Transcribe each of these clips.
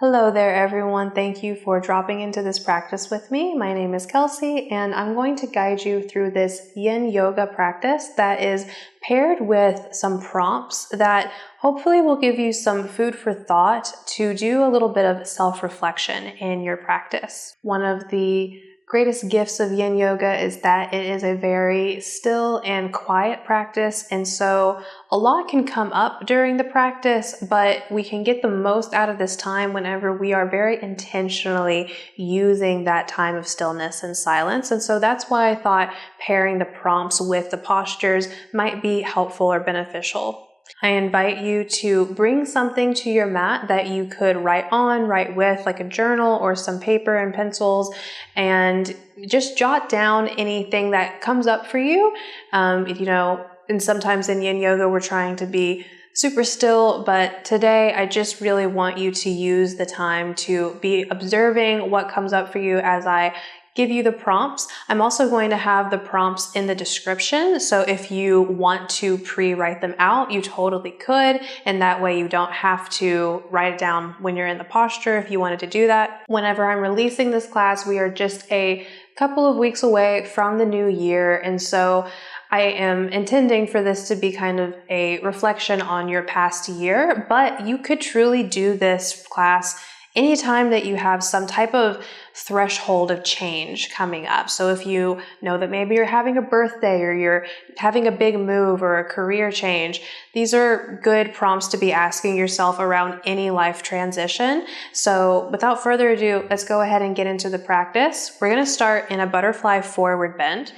Hello there, everyone. Thank you for dropping into this practice with me. My name is Kelsey, and I'm going to guide you through this Yin Yoga practice that is paired with some prompts that hopefully will give you some food for thought to do a little bit of self-reflection in your practice. One of the greatest gifts of Yin Yoga is that it is a very still and quiet practice, and so a lot can come up during the practice, but we can get the most out of this time whenever we are very intentionally using that time of stillness and silence. And so that's why I thought pairing the prompts with the postures might be helpful or beneficial. I invite you to bring something to your mat that you could write with, like a journal or some paper and pencils, and just jot down anything that comes up for you. And sometimes in Yin Yoga, we're trying to be super still, but today I just really want you to use the time to be observing what comes up for you as I give you the prompts. I'm also going to have the prompts in the description, so if you want to pre-write them out, you totally could, and that way you don't have to write it down when you're in the posture if you wanted to do that. Whenever I'm releasing this class, we are just a couple of weeks away from the new year, and so I am intending for this to be kind of a reflection on your past year, but you could truly do this class anytime that you have some type of threshold of change coming up. So if you know that maybe you're having a birthday or you're having a big move or a career change, these are good prompts to be asking yourself around any life transition. So without further ado, let's go ahead and get into the practice. We're going to start in a butterfly forward bend.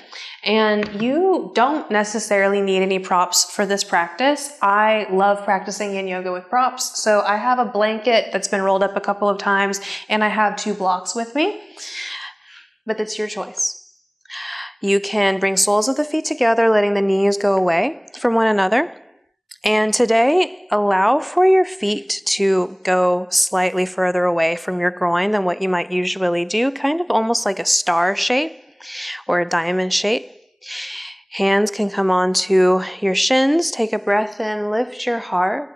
And you don't necessarily need any props for this practice. I love practicing Yin Yoga with props. So I have a blanket that's been rolled up a couple of times, and I have 2 blocks with me, but it's your choice. You can bring soles of the feet together, letting the knees go away from one another. And today, allow for your feet to go slightly further away from your groin than what you might usually do, kind of almost like a star shape or a diamond shape. Hands can come onto your shins. Take a breath in, lift your heart.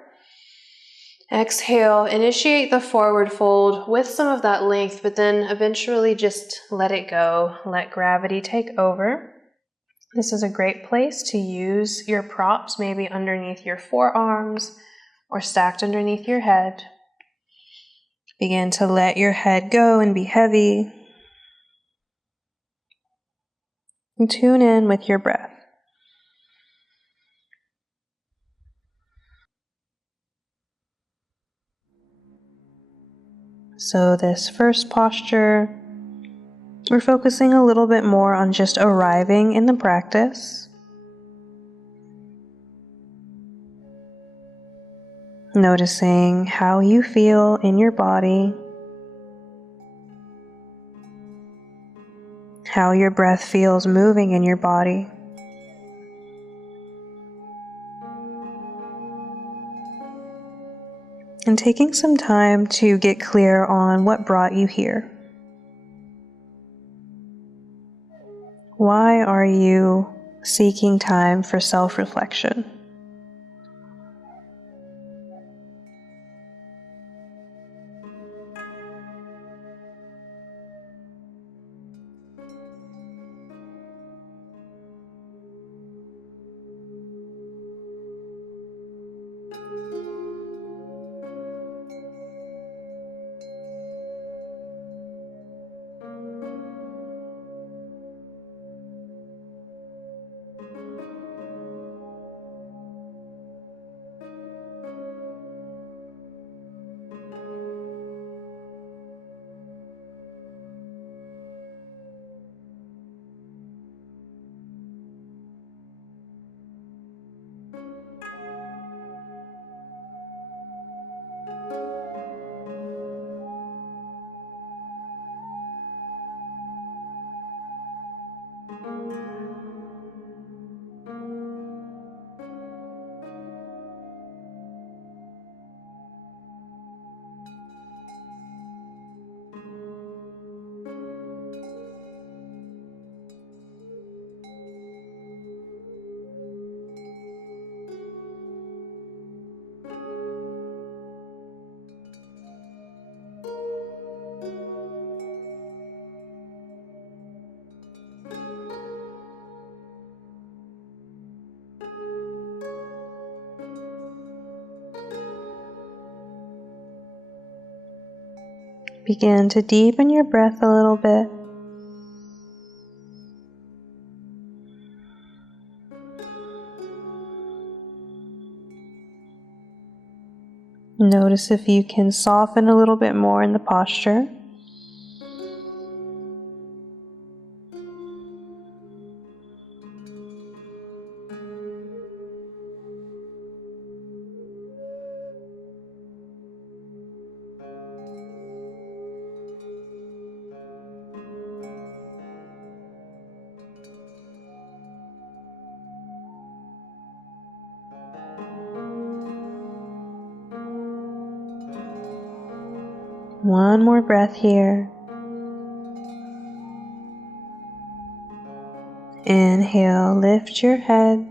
Exhale, initiate the forward fold with some of that length, but then eventually just let it go. Let gravity take over. This is a great place to use your props, maybe underneath your forearms or stacked underneath your head. Begin to let your head go and be heavy. And tune in with your breath. So this first posture, we're focusing a little bit more on just arriving in the practice. Noticing how you feel in your body, how your breath feels moving in your body. And taking some time to get clear on what brought you here. Why are you seeking time for self-reflection? Begin to deepen your breath a little bit. Notice if you can soften a little bit more in the posture. One more breath here. Inhale, lift your head.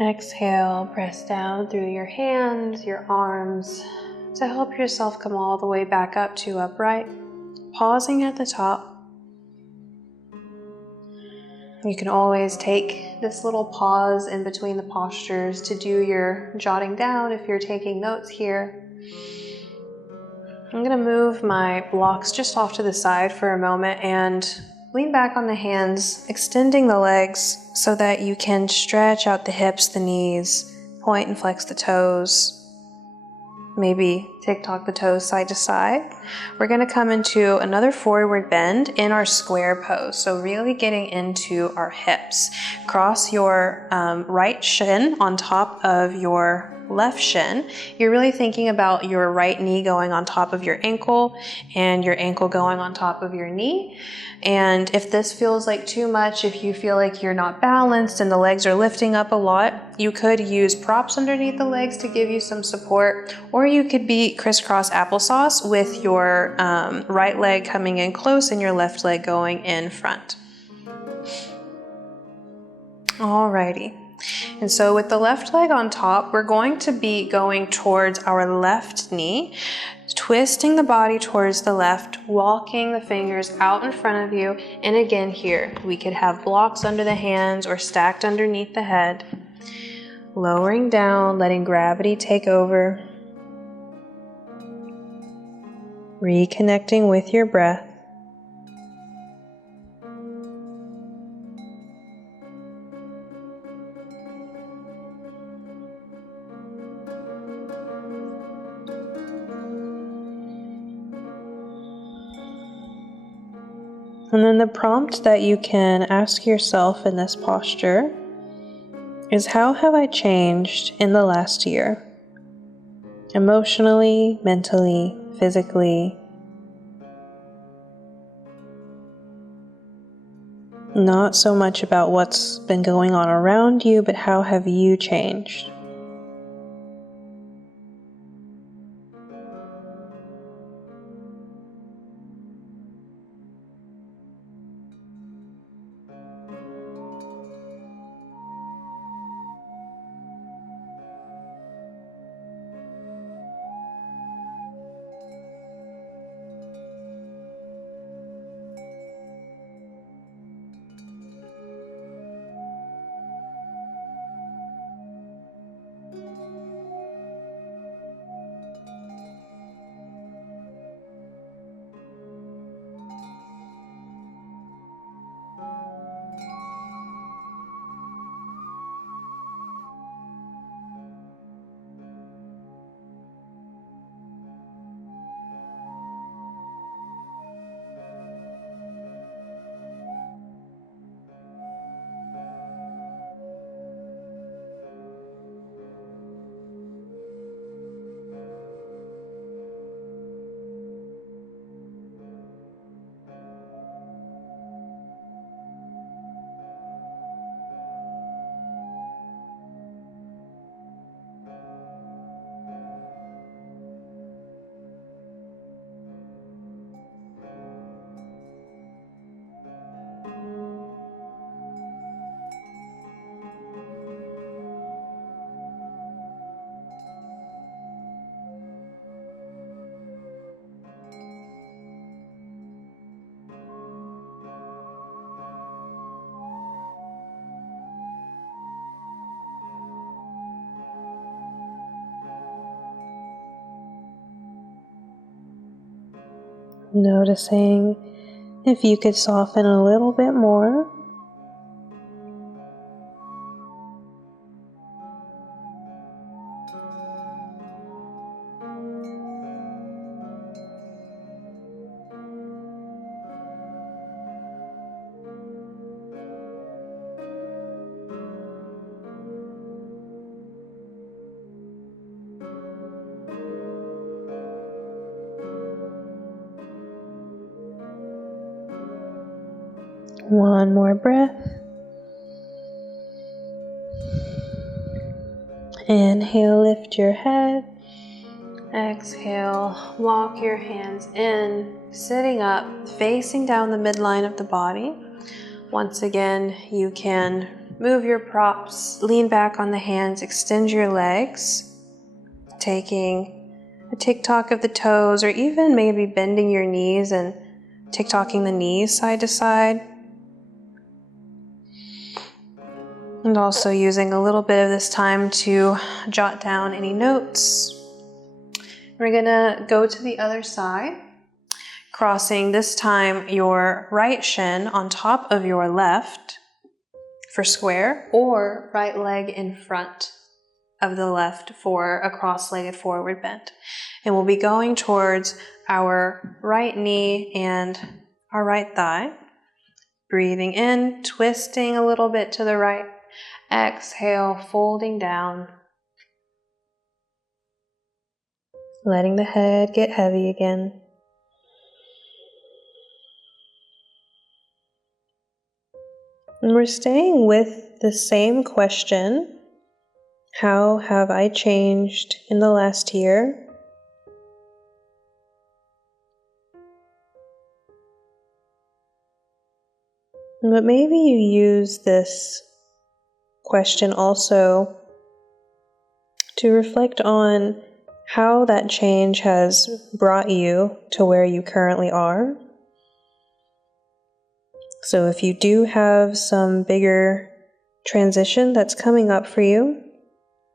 Exhale, press down through your hands, your arms, to help yourself come all the way back up to upright. Pausing at the top. You can always take this little pause in between the postures to do your jotting down if you're taking notes here. I'm going to move my blocks just off to the side for a moment and lean back on the hands, extending the legs so that you can stretch out the hips, the knees, point and flex the toes. Maybe tick-tock the toes side to side. We're going to come into another forward bend in our square pose. So really getting into our hips. Cross your right shin on top of your left shin. You're really thinking about your right knee going on top of your ankle and your ankle going on top of your knee. And if this feels like too much, if you feel like you're not balanced and the legs are lifting up a lot, you could use props underneath the legs to give you some support, or you could be crisscross applesauce with your right leg coming in close and your left leg going in front. Alrighty. And so with the left leg on top, we're going to be going towards our left knee, twisting the body towards the left, walking the fingers out in front of you. And again here, we could have blocks under the hands or stacked underneath the head. Lowering down, letting gravity take over. Reconnecting with your breath. And then the prompt that you can ask yourself in this posture is, how have I changed in the last year? Emotionally, mentally, physically. Not so much about what's been going on around you, but how have you changed? Noticing if you could soften a little bit more. One more breath. Inhale, lift your head. Exhale, walk your hands in, sitting up, facing down the midline of the body. Once again, you can move your props, lean back on the hands, extend your legs, taking a tick-tock of the toes, or even maybe bending your knees and tick-tocking the knees side to side. And also using a little bit of this time to jot down any notes. We're gonna go to the other side, crossing this time your right shin on top of your left for square, or right leg in front of the left for a cross-legged forward bend. And we'll be going towards our right knee and our right thigh. Breathing in, twisting a little bit to the right. Exhale, folding down. Letting the head get heavy again. And we're staying with the same question. How have I changed in the last year? But maybe you use this question also to reflect on how that change has brought you to where you currently are. So if you do have some bigger transition that's coming up for you,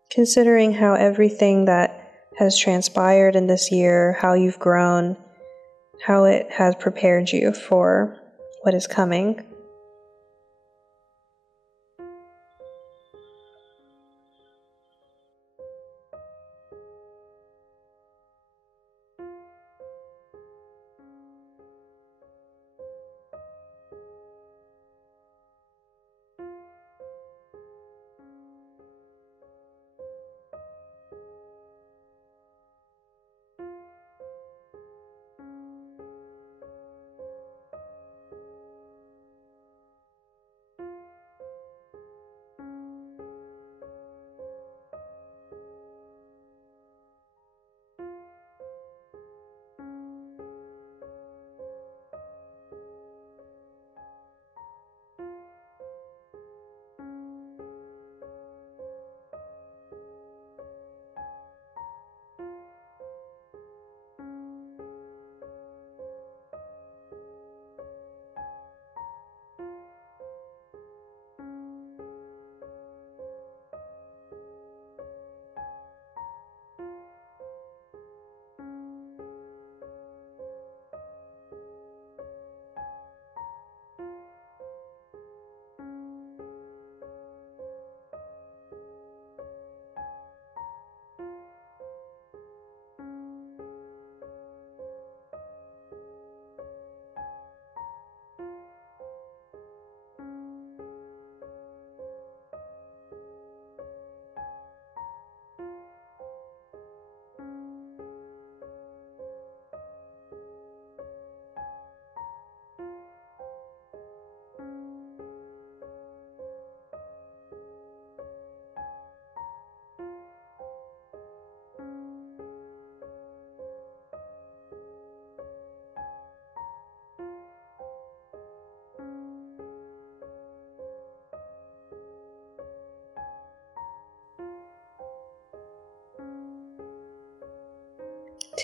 considering how everything that has transpired in this year, how you've grown, how it has prepared you for what is coming.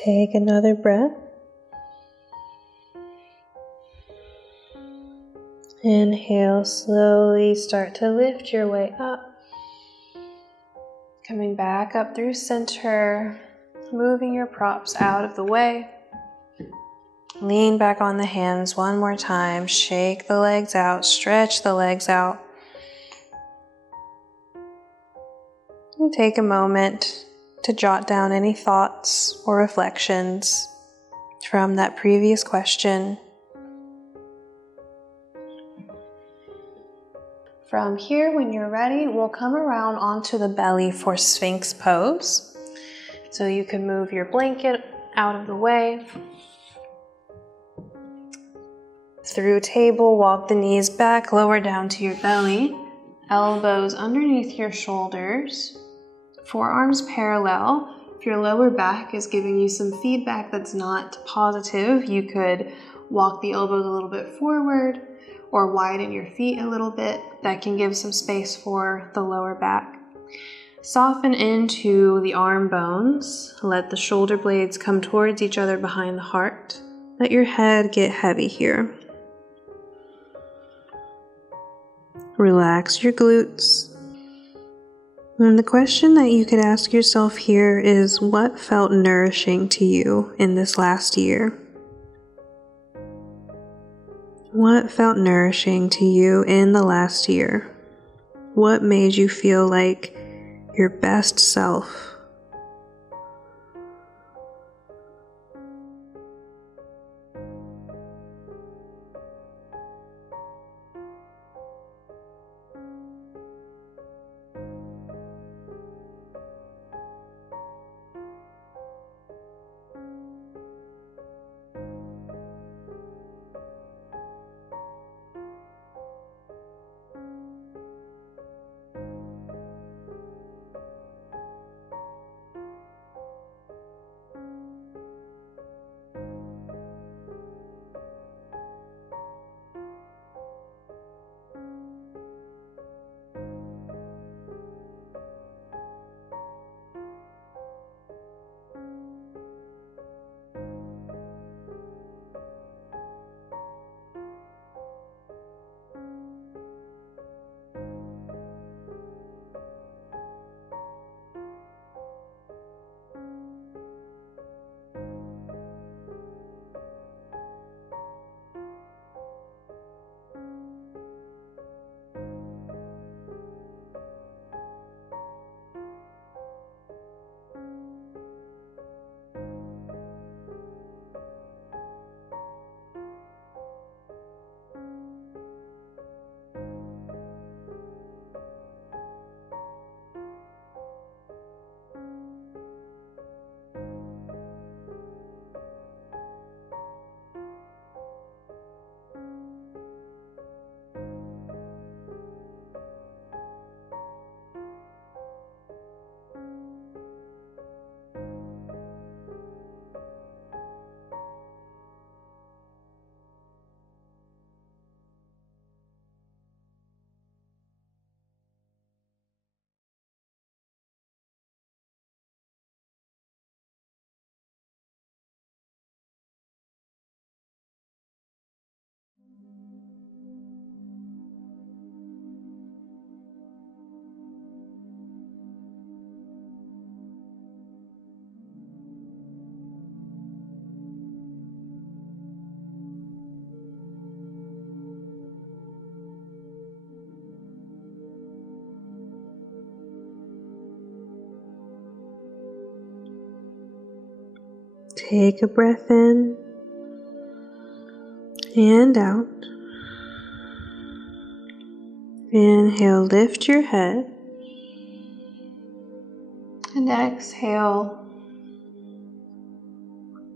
Take another breath. Inhale, slowly start to lift your way up. Coming back up through center, moving your props out of the way. Lean back on the hands one more time. Shake the legs out, stretch the legs out. And take a moment to jot down any thoughts or reflections from that previous question. From here, when you're ready, we'll come around onto the belly for Sphinx pose. So you can move your blanket out of the way. Through table, walk the knees back, lower down to your belly. Elbows underneath your shoulders. Forearms parallel. If your lower back is giving you some feedback that's not positive, you could walk the elbows a little bit forward or widen your feet a little bit. That can give some space for the lower back. Soften into the arm bones. Let the shoulder blades come towards each other behind the heart. Let your head get heavy here. Relax your glutes. And the question that you could ask yourself here is, what felt nourishing to you in this last year? What felt nourishing to you in the last year? What made you feel like your best self? Take a breath in and out. Inhale, lift your head. And exhale.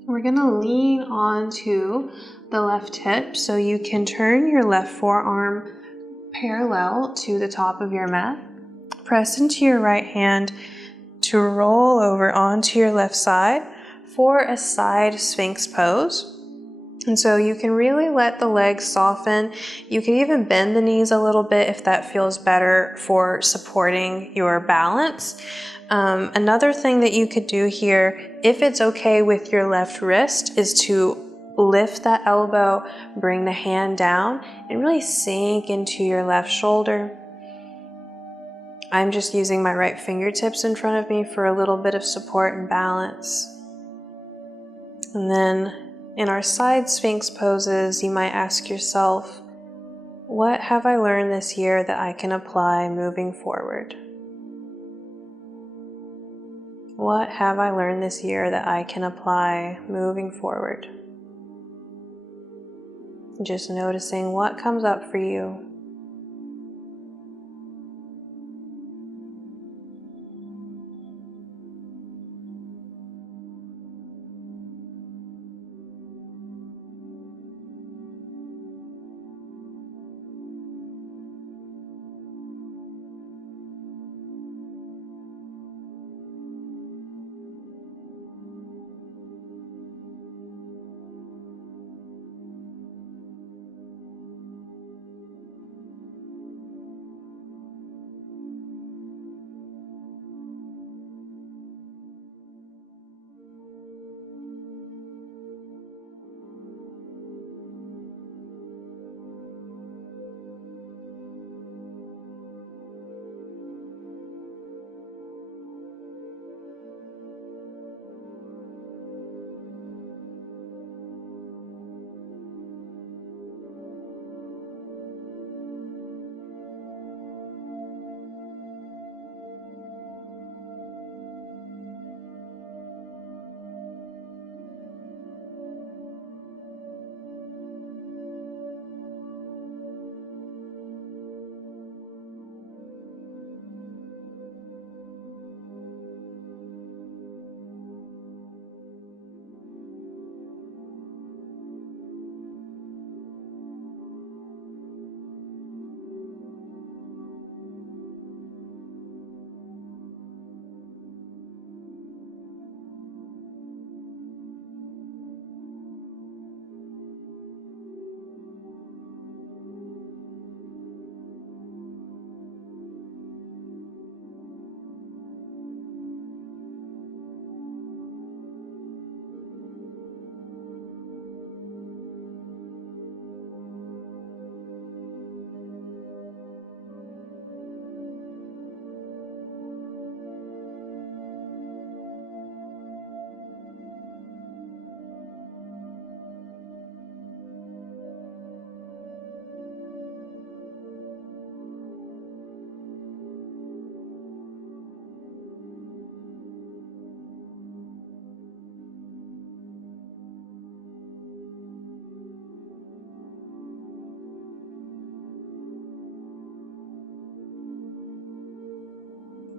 We're going to lean onto the left hip so you can turn your left forearm parallel to the top of your mat. Press into your right hand to roll over onto your left side for a side Sphinx pose. And so you can really let the legs soften. You can even bend the knees a little bit if that feels better for supporting your balance. Another thing that you could do here, if it's okay with your left wrist, is to lift that elbow, bring the hand down, and really sink into your left shoulder. I'm just using my right fingertips in front of me for a little bit of support and balance. And then in our side Sphinx poses, you might ask yourself, what have I learned this year that I can apply moving forward? What have I learned this year that I can apply moving forward? Just noticing what comes up for you.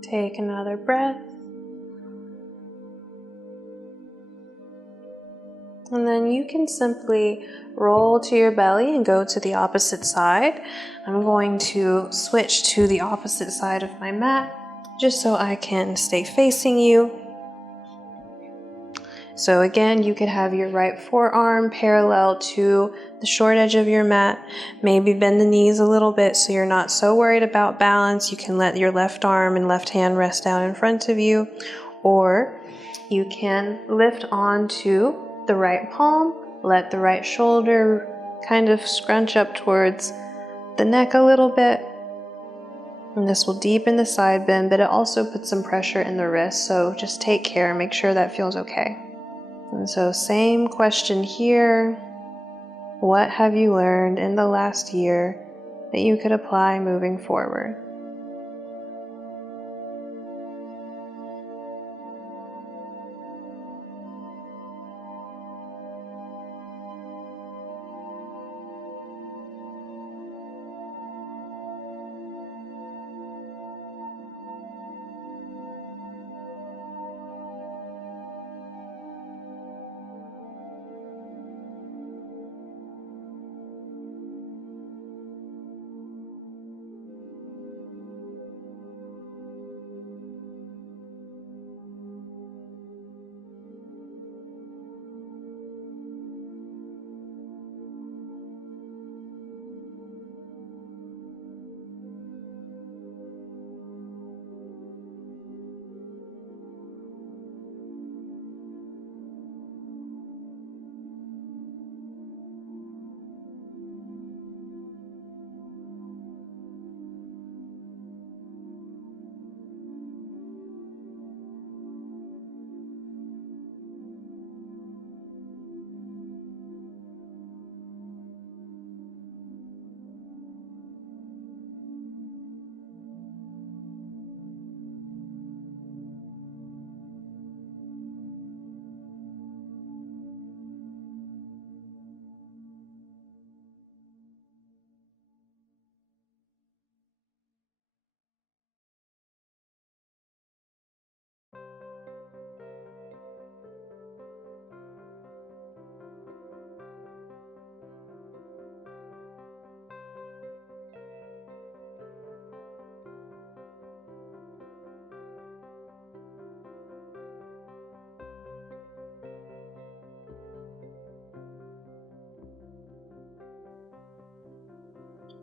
Take another breath. And then you can simply roll to your belly and go to the opposite side. I'm going to switch to the opposite side of my mat just so I can stay facing you. So again, you could have your right forearm parallel to the short edge of your mat. Maybe bend the knees a little bit so you're not so worried about balance. You can let your left arm and left hand rest down in front of you, or you can lift onto the right palm, let the right shoulder kind of scrunch up towards the neck a little bit. And this will deepen the side bend, but it also puts some pressure in the wrist. So just take care, make sure that feels okay. And so same question here. What have you learned in the last year that you could apply moving forward?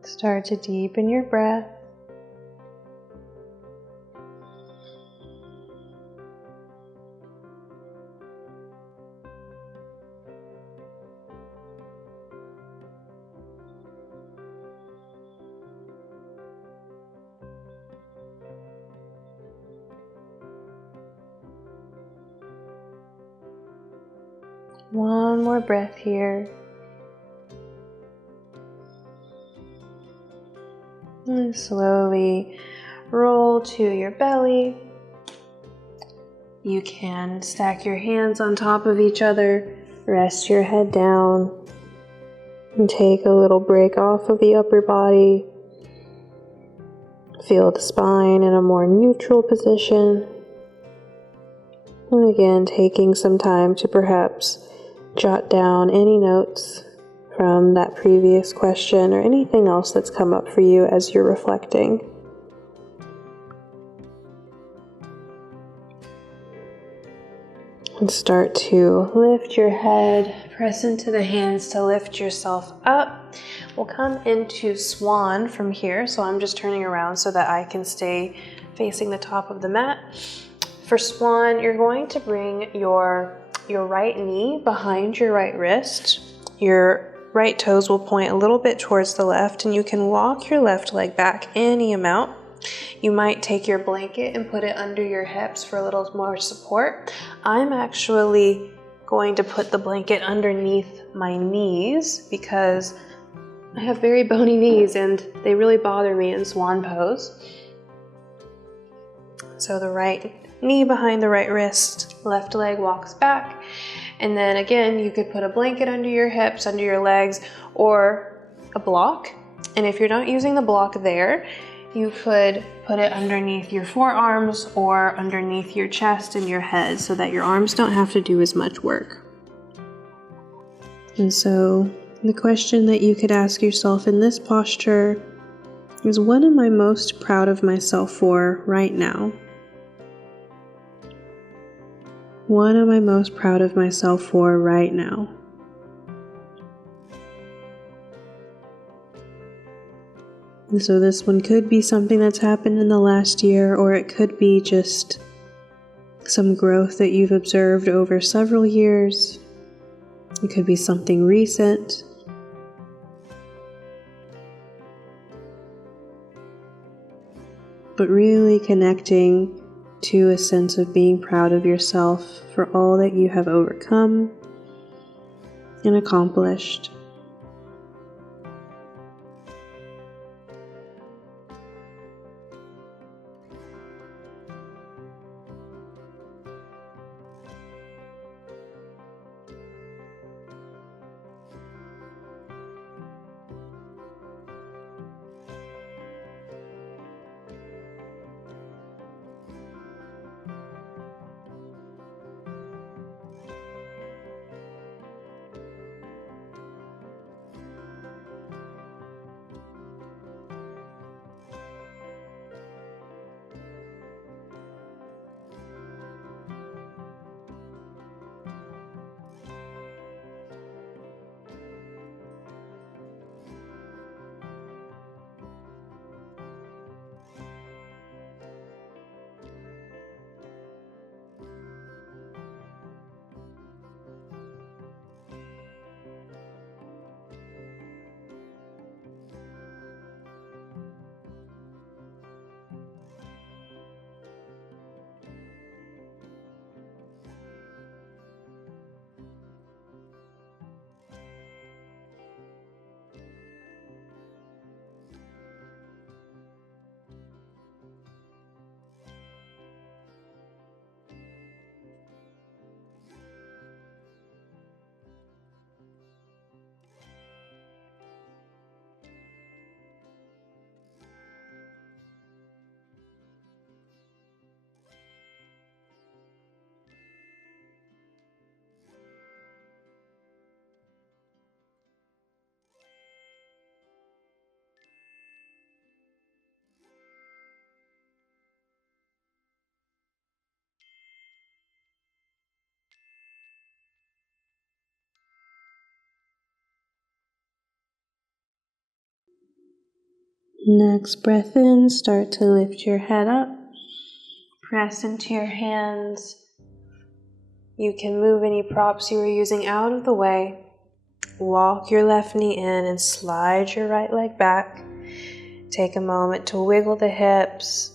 Start to deepen your breath. One more breath here. And slowly roll to your belly. You can stack your hands on top of each other, rest your head down, and take a little break off of the upper body. Feel the spine in a more neutral position. And again, taking some time to perhaps jot down any notes from that previous question or anything else that's come up for you as you're reflecting. And start to lift your head, press into the hands to lift yourself up. We'll come into swan from here, so I'm just turning around so that I can stay facing the top of the mat. For swan, you're going to bring your right knee behind your right wrist. Your right toes will point a little bit towards the left, and you can walk your left leg back any amount. You might take your blanket and put it under your hips for a little more support. I'm actually going to put the blanket underneath my knees because I have very bony knees and they really bother me in swan pose. So the right knee behind the right wrist, left leg walks back. And then again, you could put a blanket under your hips, under your legs, or a block. And if you're not using the block there, you could put it underneath your forearms or underneath your chest and your head so that your arms don't have to do as much work. And so the question that you could ask yourself in this posture is, what am I most proud of myself for right now? What am I most proud of myself for right now? And so this one could be something that's happened in the last year, or it could be just some growth that you've observed over several years. It could be something recent. But really connecting to a sense of being proud of yourself for all that you have overcome and accomplished. Next breath in, start to lift your head up. Press into your hands. You can move any props you were using out of the way. Walk your left knee in and slide your right leg back. Take a moment to wiggle the hips.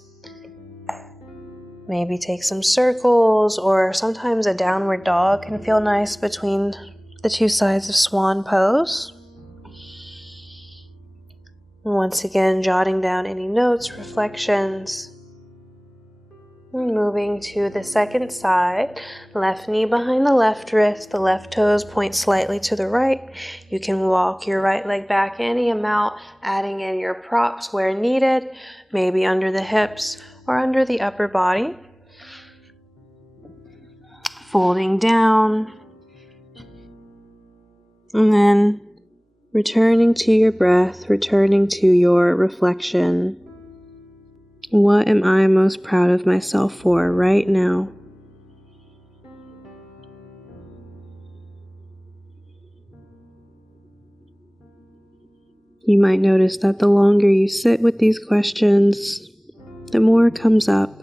Maybe take some circles, or sometimes a downward dog can feel nice between the two sides of swan pose. Once again, jotting down any notes, reflections. Moving to the second side, left knee behind the left wrist, the left toes point slightly to the right. You can walk your right leg back any amount, adding in your props where needed, maybe under the hips or under the upper body. Folding down, and then returning to your breath, returning to your reflection. What am I most proud of myself for right now? You might notice that the longer you sit with these questions, the more comes up.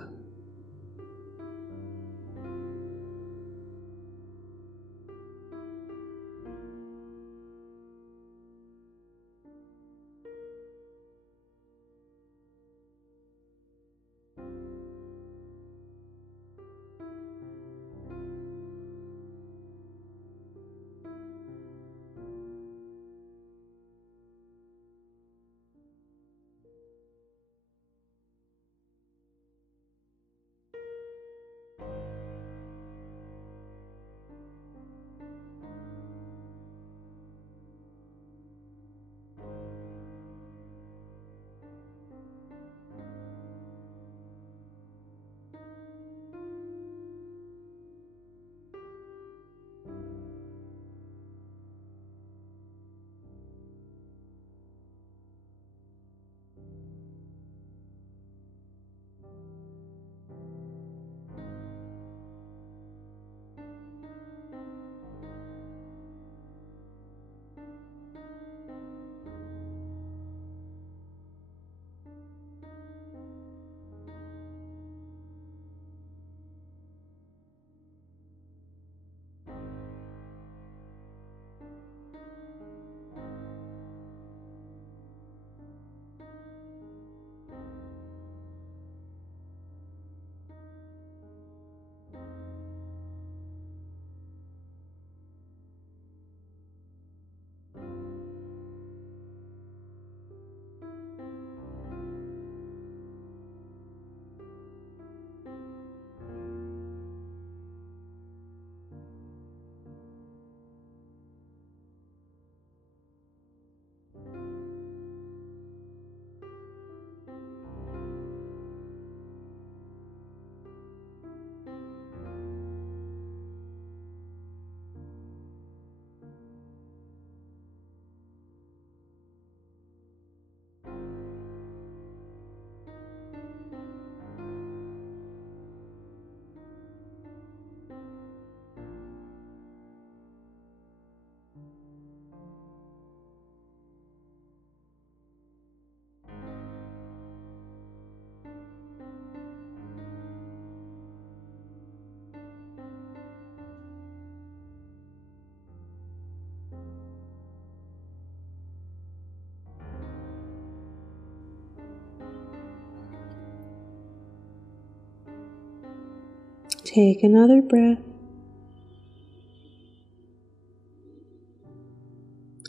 Take another breath.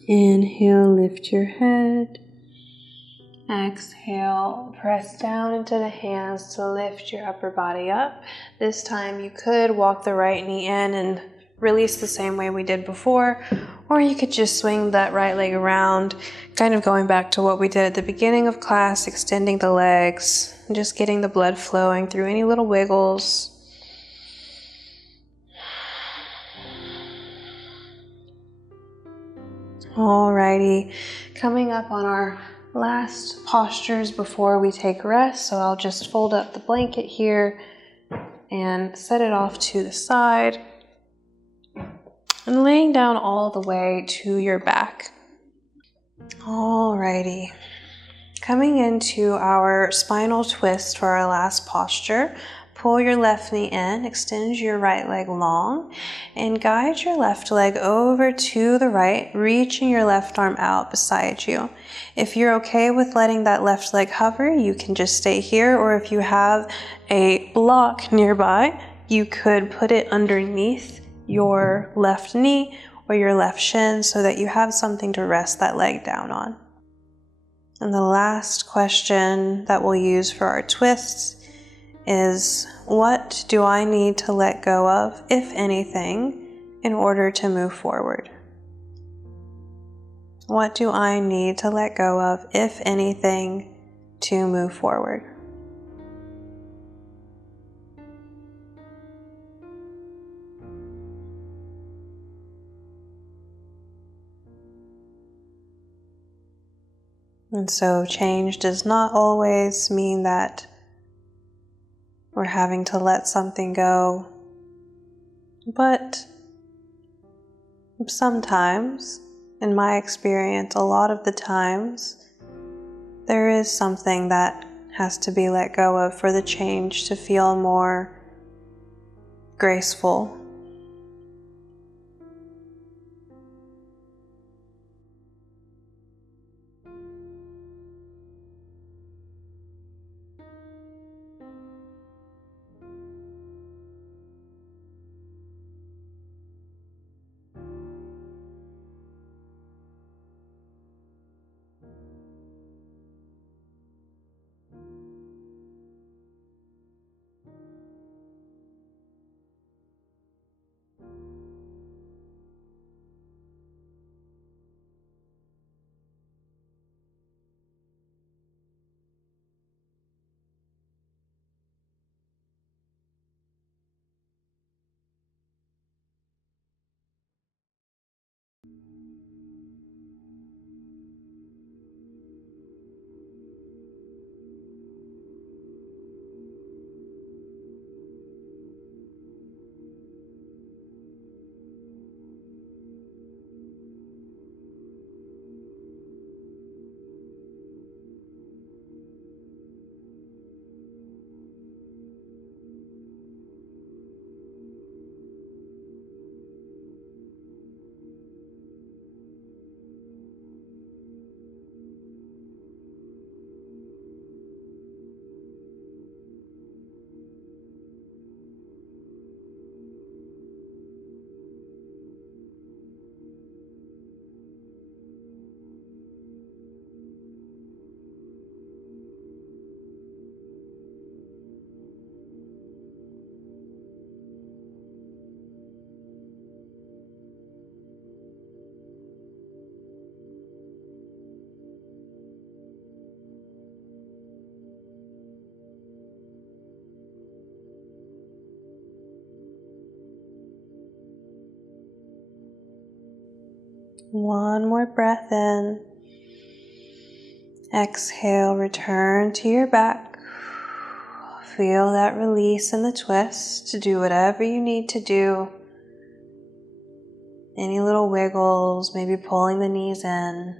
Inhale, lift your head. Exhale, press down into the hands to lift your upper body up. This time you could walk the right knee in and release the same way we did before, or you could just swing that right leg around, kind of going back to what we did at the beginning of class, extending the legs, and just getting the blood flowing through any little wiggles. Alrighty, coming up on our last postures before we take rest, so I'll just fold up the blanket here and set it off to the side and laying down all the way to your back. Alrighty, coming into our spinal twist for our last posture. Pull your left knee in, extend your right leg long, and guide your left leg over to the right, reaching your left arm out beside you. If you're okay with letting that left leg hover, you can just stay here, or if you have a block nearby, you could put it underneath your left knee or your left shin so that you have something to rest that leg down on. And the last question that we'll use for our twists is, what do I need to let go of, if anything, in order to move forward? What do I need to let go of, if anything, to move forward? And so change does not always mean that we're having to let something go, but sometimes, in my experience, a lot of the times, there is something that has to be let go of for the change to feel more graceful. One more breath in. Exhale, return to your back. Feel that release in the twist. Do whatever you need to do. Any little wiggles, maybe pulling the knees in,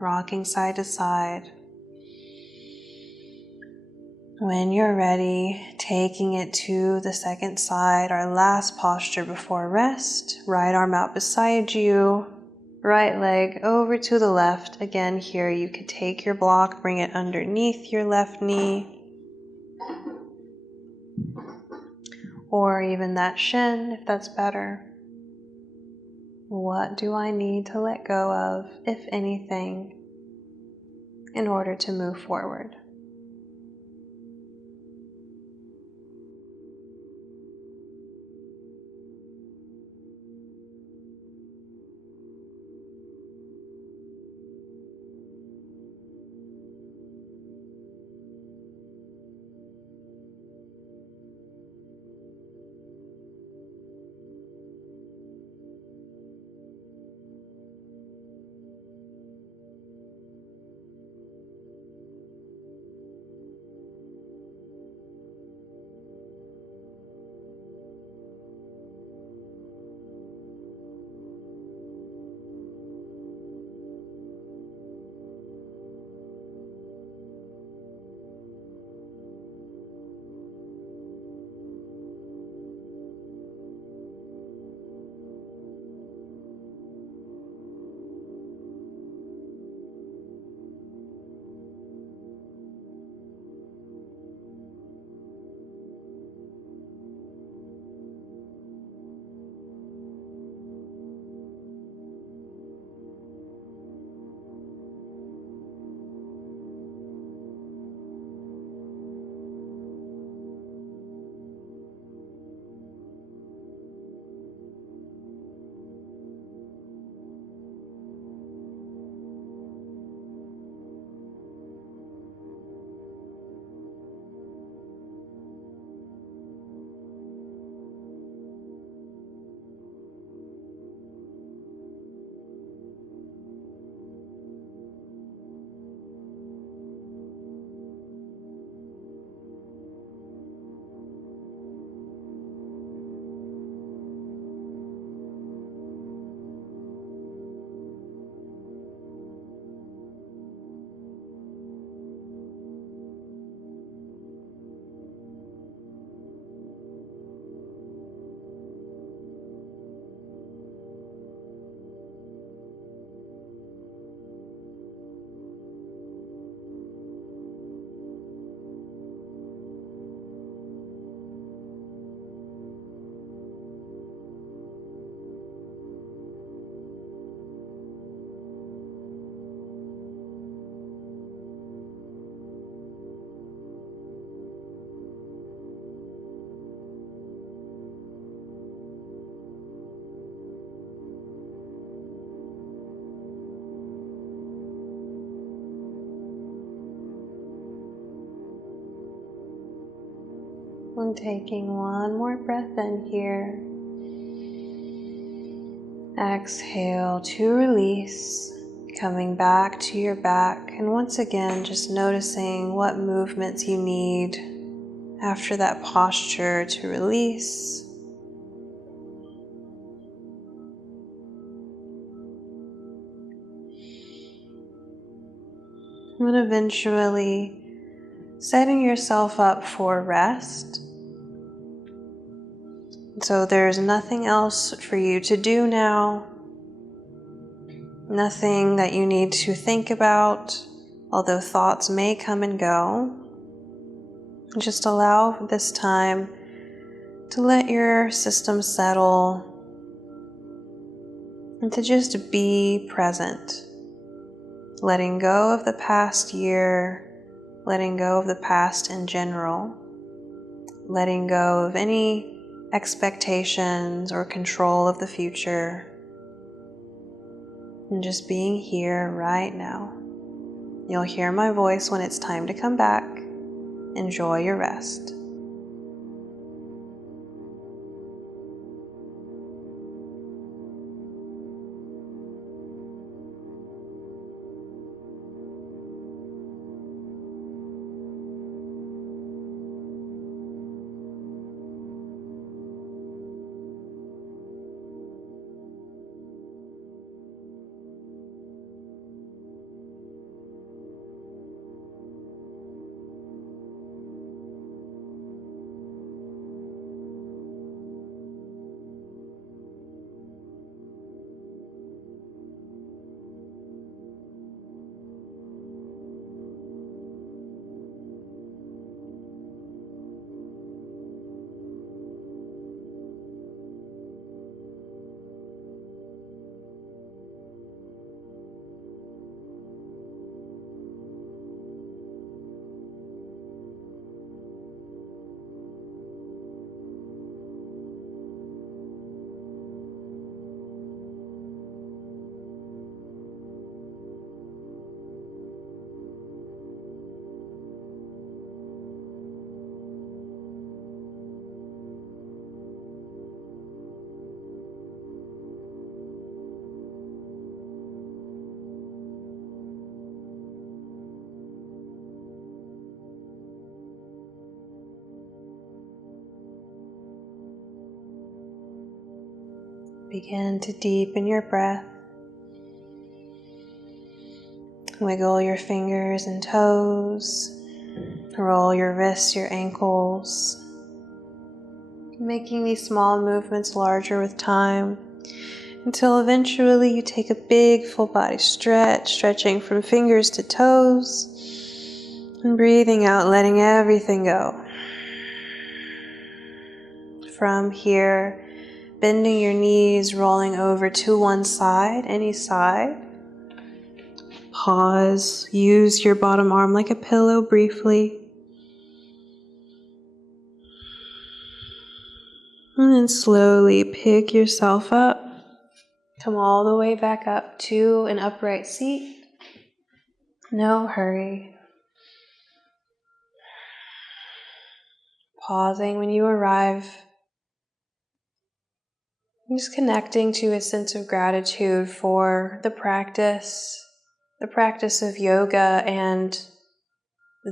rocking side to side. When you're ready, taking it to the second side, our last posture before rest. Right arm out beside you. Right leg over to the left. Again, here you could take your block, bring it underneath your left knee, or even that shin if that's better. What do I need to let go of, if anything, in order to move forward? And taking one more breath in here. Exhale to release, coming back to your back, and once again just noticing what movements you need after that posture to release. And eventually setting yourself up for rest. So there's nothing else for you to do now, nothing that you need to think about, although thoughts may come and go. Just allow this time to let your system settle and to just be present, letting go of the past year, letting go of the past in general, letting go of any expectations or control of the future, and just being here right now. You'll hear my voice when it's time to come back. Enjoy your rest. Begin to deepen your breath. Wiggle your fingers and toes. Roll your wrists, your ankles. Making these small movements larger with time until eventually you take a big full body stretch, stretching from fingers to toes and breathing out, letting everything go. From here, bending your knees, rolling over to one side, any side. Pause, use your bottom arm like a pillow briefly. And then slowly pick yourself up. Come all the way back up to an upright seat. No hurry. Pausing when you arrive. Just connecting to a sense of gratitude for the practice of yoga and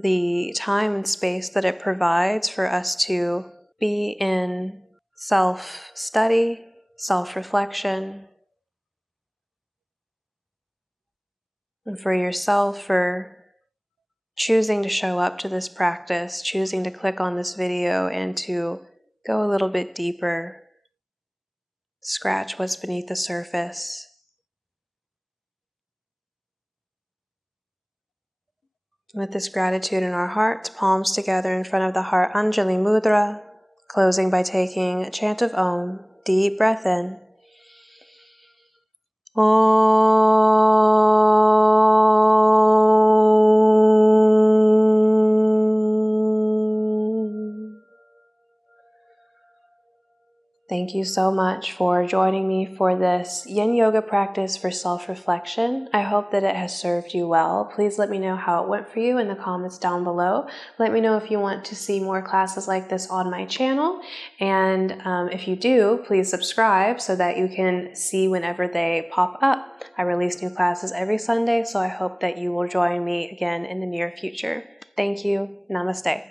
the time and space that it provides for us to be in self-study, self-reflection, and for yourself for choosing to show up to this practice, choosing to click on this video and to go a little bit deeper. Scratch what's beneath the surface. With this gratitude in our hearts, palms together in front of the heart, Anjali Mudra, closing by taking a chant of Om. Deep breath in. Om. Thank you so much for joining me for this Yin Yoga practice for self-reflection. I hope that it has served you well. Please let me know how it went for you in the comments down below. Let me know if you want to see more classes like this on my channel. And if you do, please subscribe so that you can see whenever they pop up. I release new classes every Sunday, so I hope that you will join me again in the near future. Thank you. Namaste.